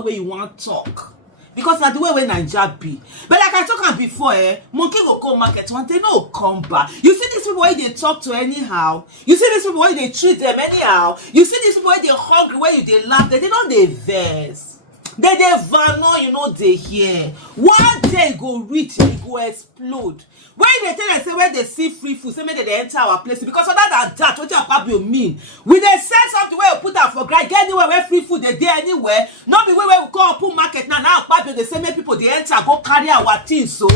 way you want to talk. Because na the way Nigeria be. But like I talked before, monkey go come market one day, no come back. You see these people where they talk to anyhow. You see these people where they treat them anyhow. You see these people where they hungry, where you they laugh, they don't they vex. They valor, you know, they hear. One day go reach, it go explode. When they tell us say when they see free food, say maybe they enter our place. Because other than that, what Akpabio mean? We they sell something where we put out for granted. Get anywhere where free food they there anywhere. Not be where we go open market now. Now Akpabio they say many people they enter go carry our things. So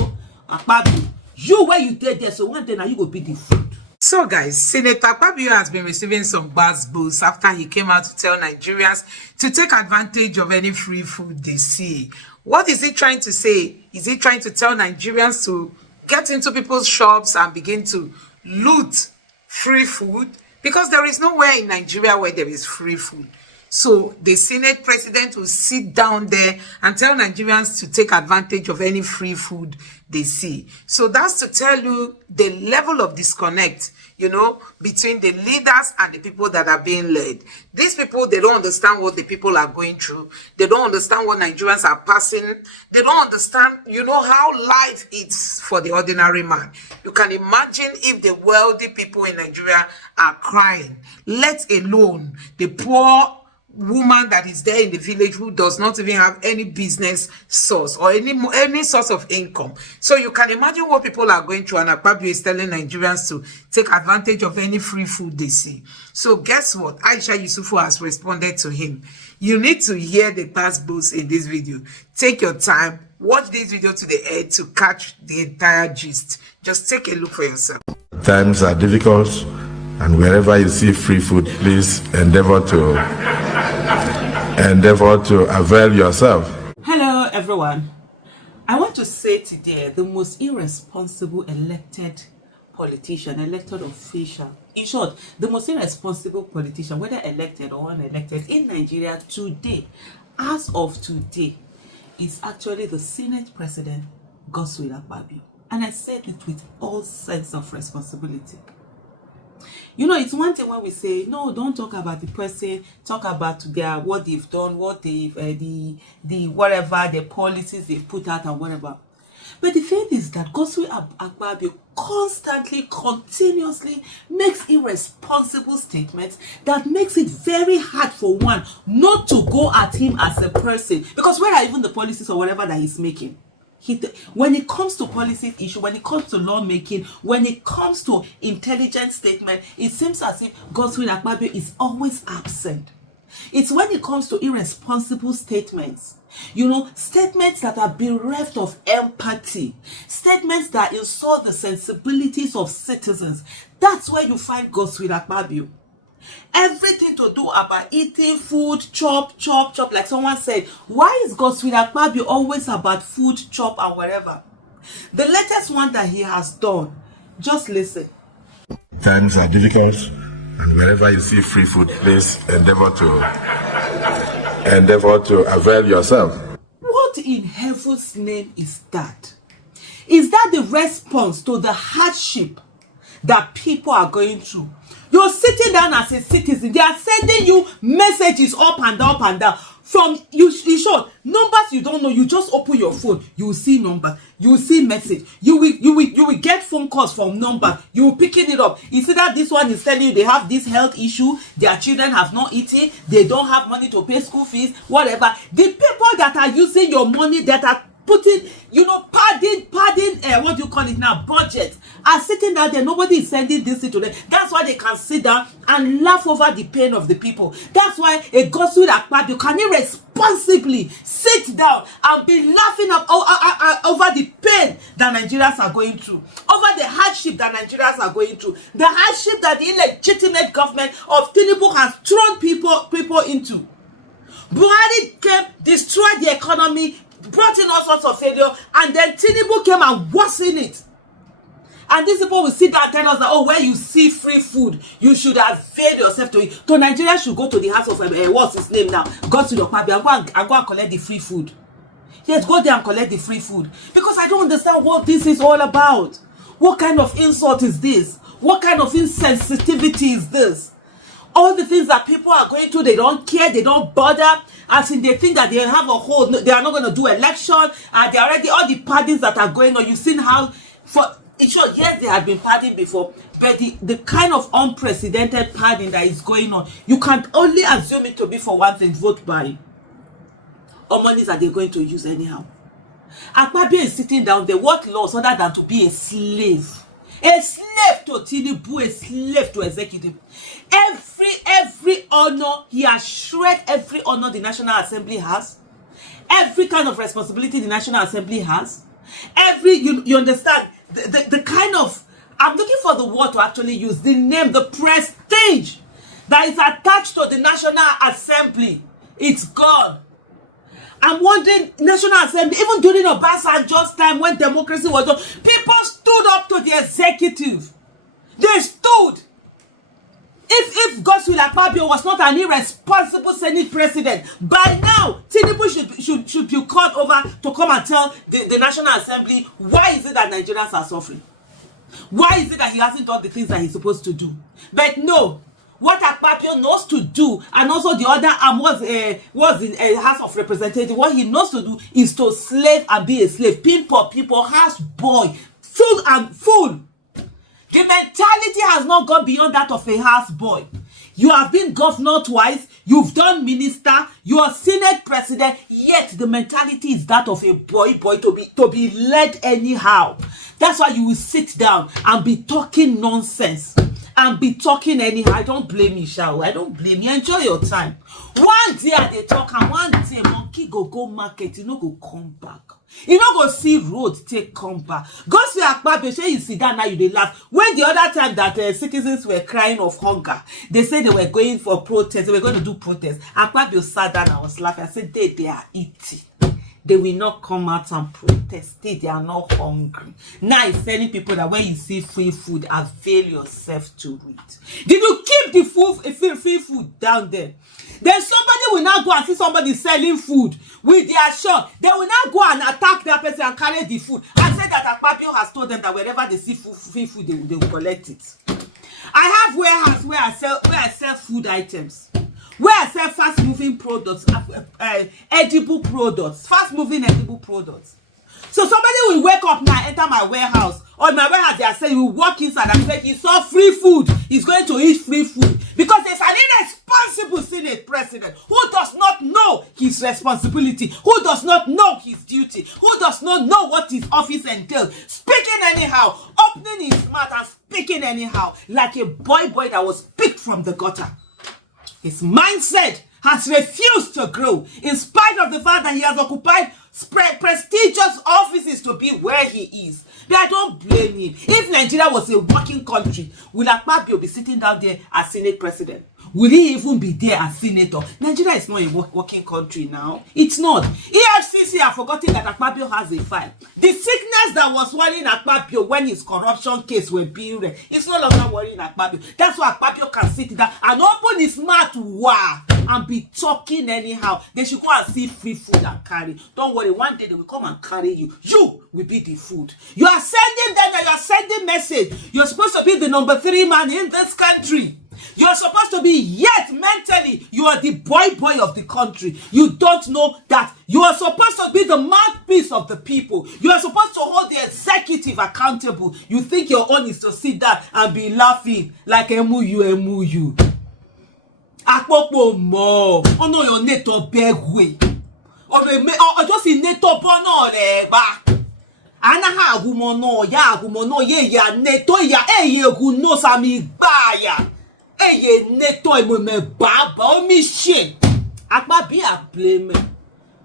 Akpabio, you where you did there, so one day now you go be the food. So guys, Senator Akpabio has been receiving some buzz boosts after he came out to tell Nigerians to take advantage of any free food they see. What is he trying to say? Is he trying to tell Nigerians to get into people's shops and begin to loot free food? Because there is nowhere in Nigeria where there is free food. So the Senate president will sit down there and tell Nigerians to take advantage of any free food they see. So that's to tell you the level of disconnect, you know, between the leaders and the people that are being led. These people, they don't understand what the people are going through. They don't understand what Nigerians are passing. They don't understand, you know, how life is for the ordinary man. You can imagine if the wealthy people in Nigeria are crying, let alone the poor woman that is there in the village who does not even have any business source or any source of income. So you can imagine what people are going through, and Akpabio is telling Nigerians to take advantage of any free food they see. So guess what? Aisha Yesufu has responded to him. You need to hear the past boosts in this video. Take your time, watch this video to the end to catch the entire gist. Just take a look for yourself. Times are difficult, and wherever you see free food, please endeavor to avail yourself. Hello everyone. I want to say today the most irresponsible elected politician, elected official, in short, the most irresponsible politician, whether elected or unelected in Nigeria today, as of today, is actually the Senate President, Godswill Akpabio. And I said it with all sense of responsibility. You know, it's one thing when we say, no, don't talk about the person, talk about their what they've done, what they've the whatever, the policies they've put out and whatever. But the thing is that Godswill Akpabio constantly, continuously makes irresponsible statements that makes it very hard for one not to go at him as a person. Because where are even the policies or whatever that he's making? When it comes to policy issue, when it comes to lawmaking, when it comes to intelligent statement, it seems as if Godswill Akpabio is always absent. It's when it comes to irresponsible statements, you know, statements that are bereft of empathy, statements that insult the sensibilities of citizens. That's where you find Godswill Akpabio. Everything to do about eating food, chop, like someone said. Why is Godswill Akpabio always about food, chop, and whatever? The latest one that he has done, just listen. Times are difficult, and wherever you see free food, please endeavor to avail yourself. What in heaven's name is that? Is that the response to the hardship that people are going through? You're sitting down as a citizen. They are sending you messages up and down, From you, in short, numbers you don't know. You just open your phone, you will see number, you will see message. You will get phone calls from number. You will picking it up. You see that this one is telling you they have this health issue. Their children have not eaten. They don't have money to pay school fees. Whatever. The people that are using your money, that are putting, you know, padding, what do you call it now, budget, are sitting down there. Nobody is sending this to them. That's why they can sit down and laugh over the pain of the people. That's why a Godswill Akpabio can irresponsibly sit down and be laughing up over the pain that Nigerians are going through, over the hardship that Nigerians are going through, the hardship that the illegitimate government of Tinubu has thrown people into. Buhari came, destroyed the economy, brought in all sorts of failure, and then Tinubu came and worsened it. And these people will sit down and tell us that, oh, where you see free food, you should avail yourself to it. So Nigeria should go to the house of, what's his name now? Godswill Akpabio and go and collect the free food. Yes, go there and collect the free food. Because I don't understand what this is all about. What kind of insult is this? What kind of insensitivity is this? All the things that people are going through, they don't care, they don't bother. As in, they think that they have a hold, they are not going to do election, and they already, all the pardons that are going on, you've seen how, in short, yes, they had been pardoned before, but the kind of unprecedented pardon that is going on, you can only assume it to be for one thing, vote buying, or monies that they're going to use anyhow. Akpabio is sitting down there, what laws other than to be a slave? A slave to Tinubu, a slave to executive. Every honor, he has shred every honor the National Assembly has. Every kind of responsibility the National Assembly has. You understand? The kind of, I'm looking for the word to actually use, the name, the prestige that is attached to the National Assembly. It's gone. I'm wondering, National Assembly, even during Obasanjo's time when democracy was on, people stood up to the executive. They stood. If Godswill Akpabio was not an irresponsible Senate president, by now, Tinubu should be called over to come and tell the National Assembly, why is it that Nigerians are suffering? Why is it that he hasn't done the things that he's supposed to do? But no, what Akpabio knows to do, and also the other arm was in a House of Representatives, what he knows to do is to slave and be a slave. People, house boy, full and full. The mentality has not gone beyond that of a house boy. You have been governor twice, you've done minister, you are Senate president, yet the mentality is that of a boy to be led anyhow. That's why you will sit down and be talking nonsense and be talking anyhow. I don't blame you, shall I don't blame you. Enjoy your time. One day they talk, and one day monkey go market, you know, go come back. You know, go see road take come back. Go see Akpabio, say you sit down now, you dey laugh. When the other time that citizens were crying of hunger, they said they were going for protest, they were going to do protest. Akpabio sat down and was laughing. I said, they are eating. They will not come out and protest. They are not hungry. Now he's telling people that when you see free food, avail yourself to it. Did you keep the free food down there? Then somebody will now go and see somebody selling food with their shop. They will now go and attack that person and carry the food and say that Akpabio has told them that wherever they see free food, they will collect it. I have warehouse where I sell food items, where I sell fast-moving products, edible products, fast-moving edible products. So somebody will wake up now, enter my warehouse, or in my warehouse they are saying, you walk inside and say he saw free food, he's going to eat free food. Because there's an irresponsible Senate president who does not know his responsibility, who does not know his duty, who does not know what his office entails, speaking anyhow, opening his mouth and speaking anyhow, like a boy that was picked from the gutter. His mindset has refused to grow, in spite of the fact that he has occupied prestigious offices to be where he is. But I don't blame him. If Nigeria was a working country, will Akpabio be sitting down there as Senate president? Will he even be there as senator? Nigeria is not a working country now. It's not. EFCC have forgotten that Akpabio has a file. The sickness that was worrying Akpabio when his corruption case were being read, it's no longer worrying Akpabio. That's why Akpabio can sit down and open his mouth and be talking anyhow. They should go and see free food and carry. Don't worry, one day they will come and carry you. You will be the food. You are sending them, you are sending message. You're supposed to be the number 3 man in this country. You're supposed to be, yet mentally, you are the boy of the country. You don't know that you are supposed to be the mouthpiece of the people. You are supposed to hold the executive accountable. You think your own is to sit down and be laughing like emu. Akpopo mo. Oh no, your neto beg way. Or just in neto bono reba. Anaha agumono ya neto ya guno sami baya. Neto me baba me shit. Akpabio, I blame me.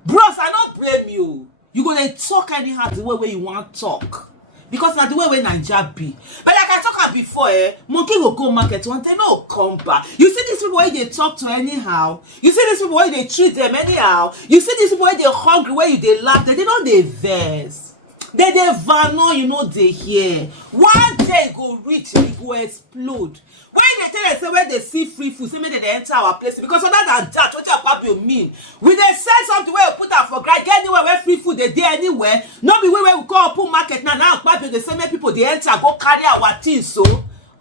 Bros, I don't blame you. You gonna talk anyhow the way you want to talk. Because that's the way Nigeria be. But like I talked before, monkey will go market one day, no come back. You see these people where they talk to anyhow. You see these people where they treat them anyhow. You see these people where they hungry, where they laugh, they don't they verse. They vano, you know they hear. One day go reach, it go explode. When they tell us say where they see free food, say maybe they enter our place. Because other than that, what Akpabio mean? We they sell something where we put out for granted anywhere where free food they there anywhere. Not be where we go open market now. Now Akpabio they say many people they enter go carry our things. So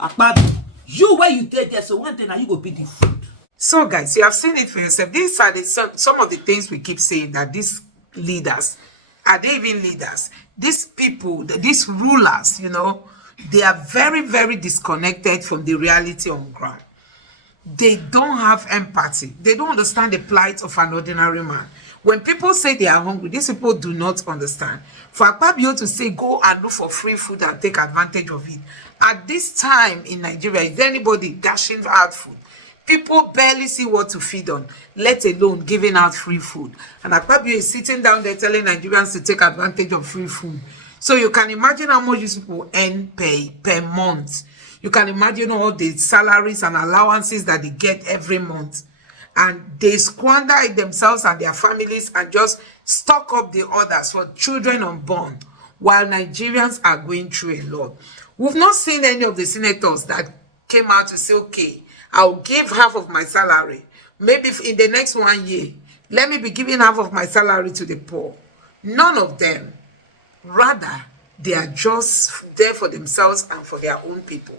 Akpabio, You where you dey there, so one day now you go be the food. So, guys, you have seen it for yourself. These are some of the things we keep saying, that these leaders, are they even leaders? These people, these rulers, they are very, very disconnected from the reality on ground. They don't have empathy. They don't understand the plight of an ordinary man. When people say they are hungry, these people do not understand. For Akpabio to say, go and look for free food and take advantage of it. At this time in Nigeria, is there anybody dashing out food? People barely see what to feed on, let alone giving out free food. And Akpabio is sitting down there telling Nigerians to take advantage of free food. So you can imagine how much these people earn per month. You can imagine all the salaries and allowances that they get every month. And they squander it themselves and their families and just stock up the others for children unborn, while Nigerians are going through a lot. We've not seen any of the senators that came out to say, okay, I'll give half of my salary. Maybe in the next 1 year, let me be giving half of my salary to the poor. None of them. Rather, they are just there for themselves and for their own people.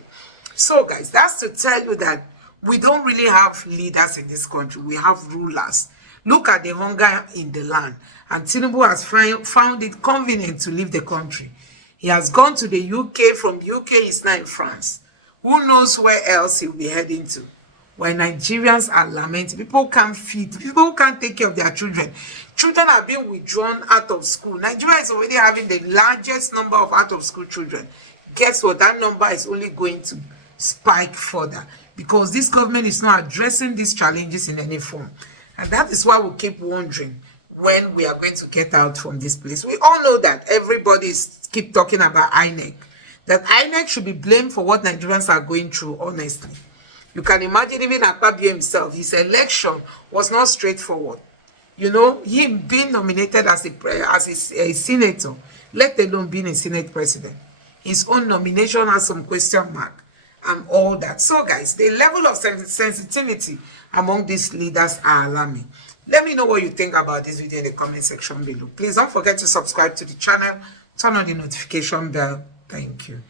So, guys, that's to tell you that we don't really have leaders in this country. We have rulers. Look at the hunger in the land. And Tinubu has found it convenient to leave the country. He has gone to the UK. From UK, he's now in France. Who knows where else he'll be heading to? When Nigerians are lamenting, people can't feed, people can't take care of their children. Children are being withdrawn out of school. Nigeria is already having the largest number of out-of-school children. Guess what? That number is only going to spike further, because this government is not addressing these challenges in any form. And that is why we keep wondering when we are going to get out from this place. We all know that everybody keep talking about INEC, that INEC should be blamed for what Nigerians are going through, honestly. You can imagine even Akpabio himself, his election was not straightforward. Him being nominated as a senator, let alone being a Senate president. His own nomination has some question mark and all that. So, guys, the level of sensitivity among these leaders are alarming. Let me know what you think about this video in the comment section below. Please don't forget to subscribe to the channel, turn on the notification bell. Thank you.